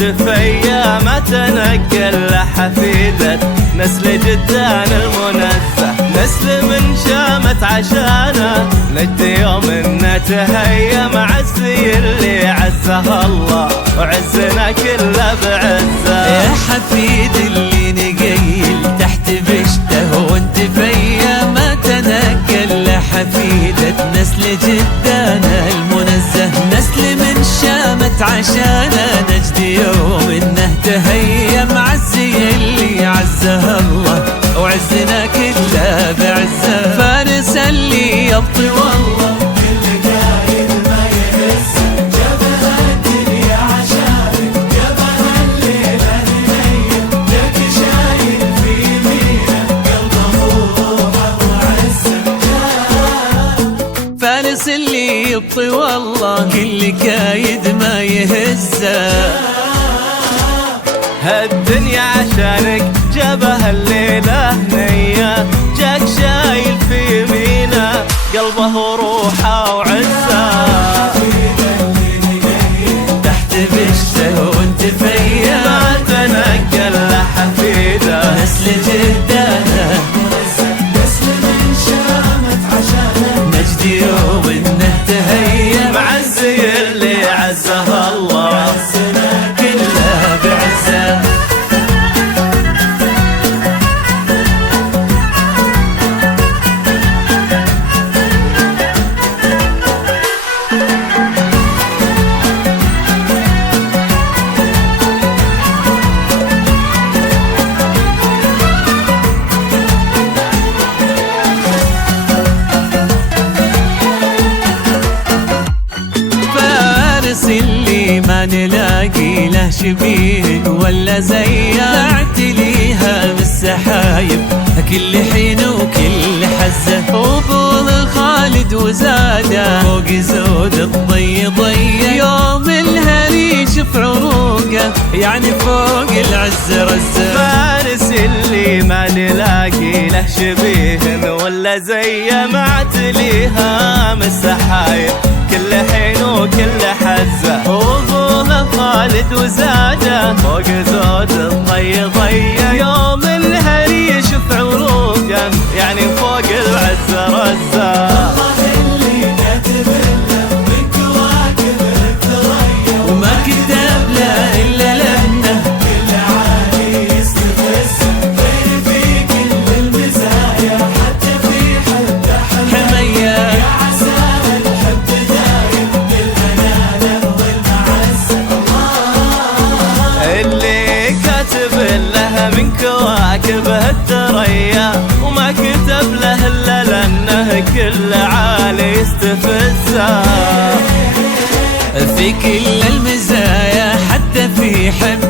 والتفيا ما تنقل لحفيدة نسل جدان المنزه، نسل من شامت عشانه نجد يوم انه تهيا مع الزي اللي عزه الله وعزنا كله بعزه. يا حفيد اللي نقيل تحت بشته وانت فيا ما تنقل لحفيدة نسل جدانا المنزه، نسل من شامت عشانه نجد يوم انه تهيا مع الزي اللي عزه الله وعزنا كله بعزه. فارس اللي يبطي والله كل قايد ما يهز، جبه الدنيا عشانك جبه الليله نهيب، لك شايل في يمينه قلبه وروحه وعزه. فارس اللي يبطي والله كل قايد ما يهزه، هالدنيا عشانك جبه الليلة هنية، جاك شايل في يمينه قلبه وروحه وعزه. تحت بشته وانت فيا ما تنقل لحفيده نسل جدانا نسل من شامت عشانه نجد يوم انه تهيا مع الزي اللي عزه الله وعزنا كله بعزه. اللي ما نلاقي له شبيه ولا زيه، اعتليها بالسحايب كل حين وكل حزه، وبول خالد وزاده فوق زود الضي ضيه، يوم الهريش في عروقه يعني فوق العز رزه. فارس اللي ما نلاقي له شبيه ولا زيه معتليها من السحايب كل حين وكل حزه، وفوق خالد وزاده فوق زود الضي ضيه، يوم الهريش في عروقه يعني فوق العز رزه. الله اللي كاتب له من كواكب الثريا وما كتب له الا لانه كل عالي يستفز، غير في كل المزايا حتى في حبه حميه، يا عسى الحب دايم بالهنانه والمعزه. اللي كاتب له من كواكب الثريا وما كتب له الا لانه كل عالي يستفزه، في كل المزايا حتى في حب